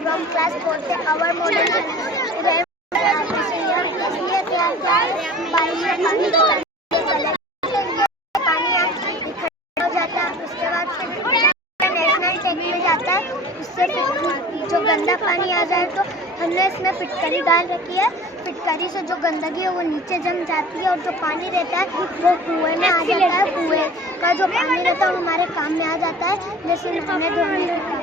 From class 4th से our model इसलिए पानी इकट्ठा हो जाता है। उसके बाद फिर नेशनल टैंक में जाता है। उससे जो गंदा पानी आ जाए तो हमने इसमें फिटकरी डाल रखी है। फिटकरी से जो गंदगी है वो नीचे जम जाती है और जो पानी रहता है वो कुएं में आ जाता है। कुएं का जो पानी रहता है वो हमारे काम में आ जाता है, जैसे नहाने धोने का।